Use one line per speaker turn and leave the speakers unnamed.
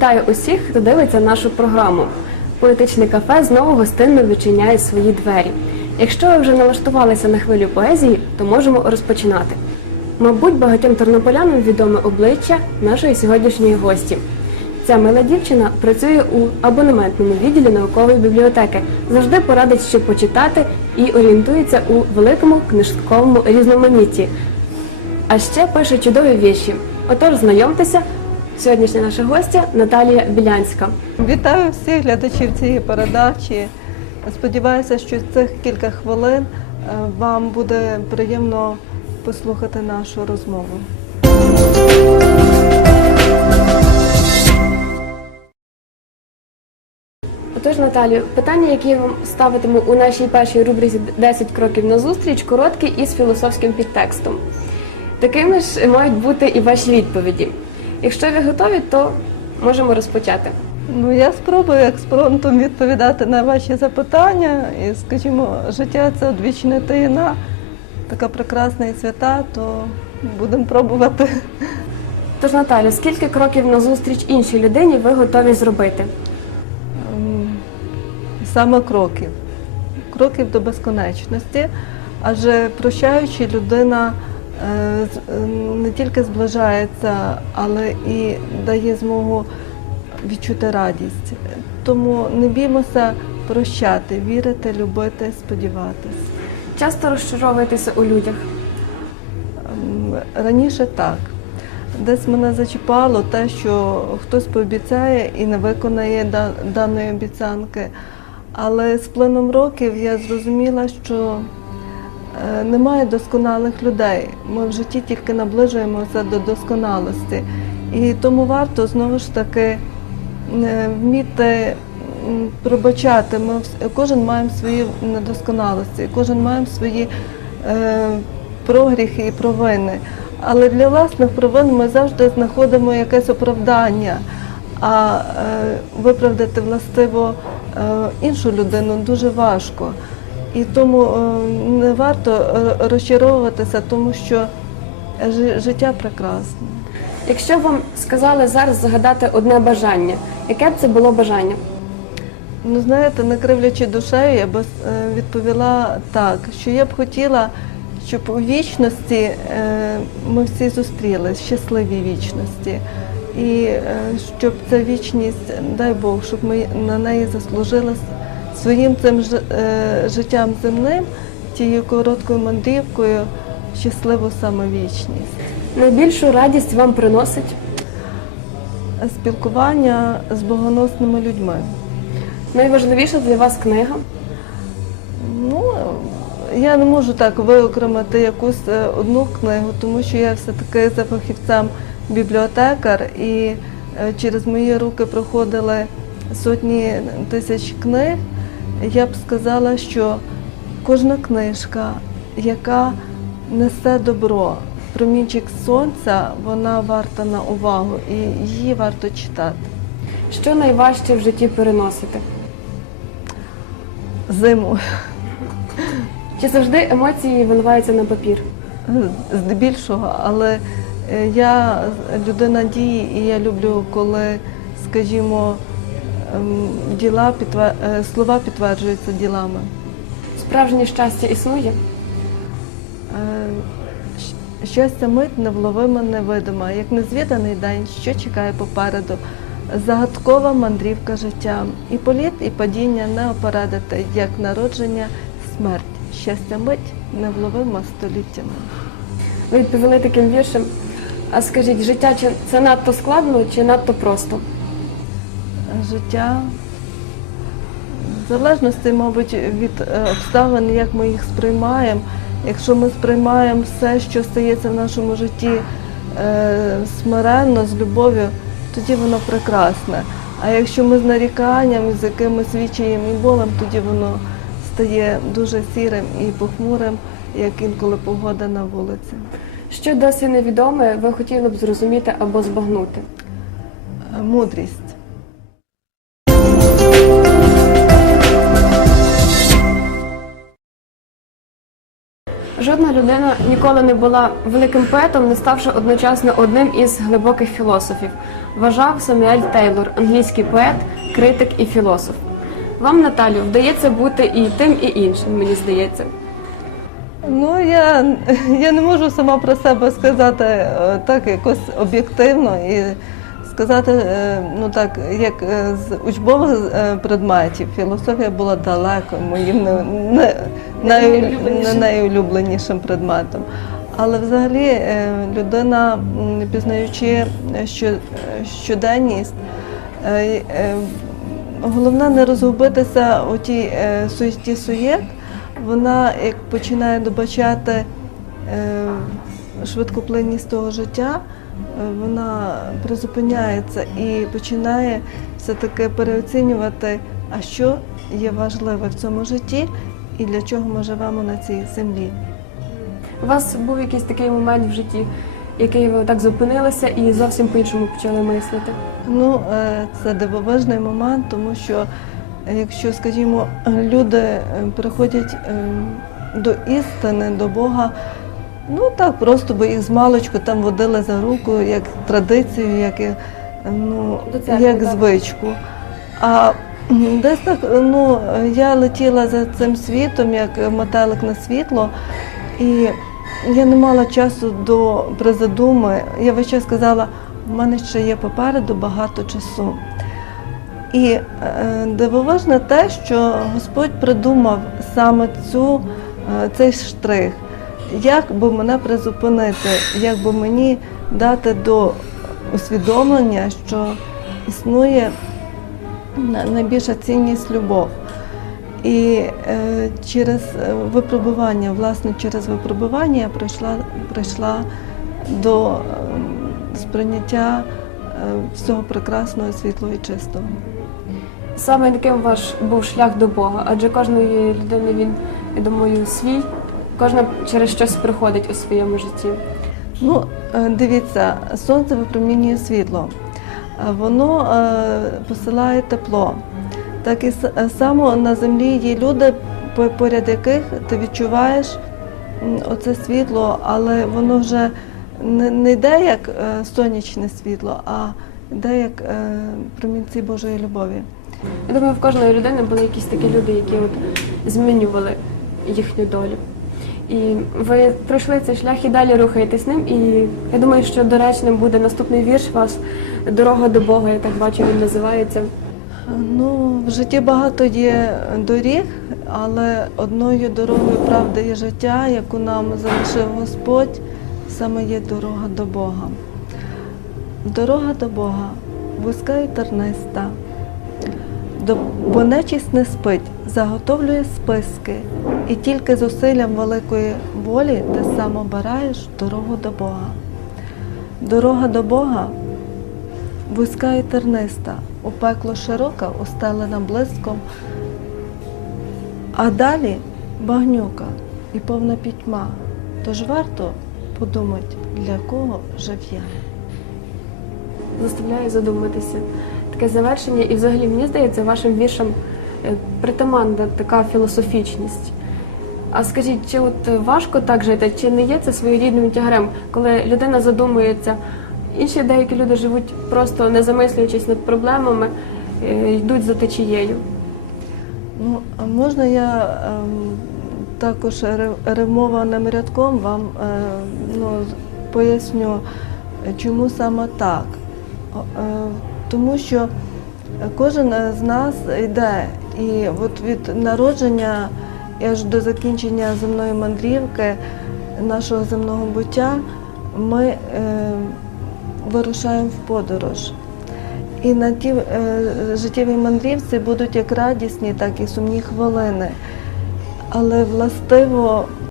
Вітаю усіх, хто дивиться нашу програму. Поетичне кафе знову гостинно відчиняє свої двері. Якщо ви вже налаштувалися на хвилю поезії, то можемо розпочинати. Мабуть, багатьом тернополянам відоме обличчя нашої сьогоднішньої гості. Ця мила дівчина працює у абонементному відділі наукової бібліотеки, завжди порадить, що почитати і орієнтується у великому книжковому різноманітті. А ще пише чудові вірші. Отож, знайомтеся, сьогоднішня наша гостя Наталія Білянська.
Вітаю всіх глядачів цієї передачі. Сподіваюся, що цих кілька хвилин е, вам буде приємно послухати нашу розмову.
Отож, Наталію, питання, які я вам ставитиму у нашій першій рубриці «10 кроків на зустріч, короткі і з філософським підтекстом. Такими ж мають бути і ваші відповіді. Якщо ви готові, то можемо розпочати.
Ну, я спробую експромтом відповідати на ваші запитання. І, скажімо, життя це одвічна таїна, така прекрасна і свята, то будемо пробувати.
Тож, Наталю, скільки кроків на зустріч іншій людині ви готові зробити?
Ем, саме кроків, кроків до безконечності, адже прощаючи, людина не тільки зближається, але і дає змогу відчути радість. Тому не біймося прощати, вірити, любити, сподіватись.
Часто розчаровуєтеся у людях.
Ем, Раніше так. Десь мене зачіпало те, що хтось пообіцяє і не виконає даної обіцянки. Але з плином років я зрозуміла, що е, немає досконалих людей. Ми в житті тільки наближуємося до досконалості. І тому варто знову ж таки е, вміти пробачати. Ми кожен маємо свої недосконалості, кожен маємо свої е, прогріхи і провини. Але для власних провин ми завжди знаходимо якесь оправдання. А е, виправдати властиво е, іншу людину дуже важко. І тому е, не варто е, розчаровуватися, тому що жи- життя прекрасне.
Якщо вам сказали зараз загадати одне бажання, яке б це було бажання?
Ну, знаєте, не кривлячи душею, я би е, відповіла так, що я б хотіла, щоб у вічності ми всі зустрілись, щасливі вічності. І щоб ця вічність, дай Бог, щоб ми на неї заслужили своїм цим е, життям земним, тією короткою мандрівкою, щасливу самовічність.
Найбільшу радість вам приносить
Спілкування з богоносними людьми.
найважливіша для вас книга.
Ну, я не можу так виокремити якусь е, одну книгу, тому що я все-таки за фахівцем бібліотекар і е, через мої руки проходили сотні тисяч книг. Я б сказала, що кожна книжка, яка несе добро, промінчик сонця, вона варта на увагу і її варто читати.
Що найважче в житті переносити?
Зиму.
Чи завжди емоції виливаються на папір?
здебільшого, але е, я людина дії, і я люблю, коли, скажімо, діла підтвер... е, слова підтверджуються ділами.
Справжнє щастя існує?
Е, Щастя мить невловима, невидима, як незвіданий день, що чекає попереду. Загадкова мандрівка життя. І політ, і падіння не опередити, як народження, смерть. Щастя мить невловима століттями.
Ви відповіли таким віршем. А скажіть, життя чи це надто складно чи надто просто?
Життя. В залежності, мабуть, від е, обставин, як ми їх сприймаємо. Якщо ми сприймаємо все, що стається в нашому житті е, смиренно, з любов'ю, тоді воно прекрасне. А якщо ми з наріканням, з якимось відчаєм і болем, тоді воно стає дуже сірим і похмурим, як інколи погода на вулиці.
Що досі невідоме, ви хотіли б зрозуміти або збагнути?
Мудрість.
Жодна людина ніколи не була великим поетом, не ставши одночасно одним із глибоких філософів. Вважав Самюель Тейлор, англійський поет, критик і філософ. Вам, Наталю, вдається бути і тим, і іншим, мені здається.
Ну, я, я не можу сама про себе сказати е, так якось об'єктивно і сказати, е, ну так, як е, з учбових е, предметів, філософія була далеко моїм не, не, най,
Найулюбленішим.
не найулюбленішим предметом. Але взагалі людина, пізнаючи що, щоденність, головне не розгубитися у тій суєті суєт. Вона як починає добачати швидкоплинність того життя, вона призупиняється і починає все-таки переоцінювати, а що є важливе в цьому житті і для чого ми живемо на цій землі.
У вас був якийсь такий момент в житті, який ви так зупинилися і зовсім по-іншому почали мислити.
Ну, е, це дивовижний момент, тому що е, якщо, скажімо, люди е, приходять е, до істини, до Бога, ну так просто, бо їх з маличку там водили за руку, як традицію, як, ну,
церкви,
як
так.
звичку. А десь так, ну, я летіла за цим світом, як метелик на світло, і я не мала часу до призадуми. Я весь час сказала, в мене ще є попереду багато часу. І е, дивовижне те, що Господь придумав саме цю, е, цей штрих, як би мене призупинити, як би мені дати до усвідомлення, що існує найбільша цінність любов. І е, через е, випробування, власне, через випробування я прийшла, прийшла до е, сприйняття е, всього прекрасного, світлого і чистого.
Саме таким ваш був шлях до Бога, адже кожної людини він, я думаю, свій, кожна через щось приходить у своєму житті.
Ну, е, дивіться, сонце випромінює світло, Е, воно е, посилає тепло. Так і само на землі є люди, поряд яких ти відчуваєш оце світло, але воно вже не, йде як сонячне світло, а йде як промінці Божої любові.
Я думаю, в кожної людини були якісь такі люди, які от змінювали їхню долю. І ви пройшли цей шлях і далі рухаєтесь ним. І я думаю, що доречним буде наступний вірш вас Дорога до Бога, я так бачу, він називається.
Ну, в житті багато є доріг, але одною дорогою правди і життя, яку нам залишив Господь, саме є дорога до Бога. Дорога до Бога вузька і терниста, бо нечість не спить, заготовлює списки, і тільки зусиллям великої волі ти сам обираєш дорогу до Бога. Дорога до Бога вузька і терниста, у пекло широка, устелена блиском, а далі багнюка і повна пітьма. Тож варто подумати, для кого жив я.
заставляє задуматися. Таке завершення, і взагалі мені здається, вашим віршам е, притаманна така філософічність. А скажіть, чи от е, важко так жити, чи не є це своєрідним тягарем, коли людина задумується? Інші деякі люди живуть просто не замислюючись над проблемами, е, йдуть за течією.
Ну, можна я ем, також римованим рядком вам е, ну, поясню, е, чому саме так? Тому що кожен з нас йде, і от від народження аж до закінчення земної мандрівки, нашого земного буття, ми е, вирушаємо в подорож. І на ті е, життєві мандрівці будуть як радісні, так і сумні хвилини. Але властиво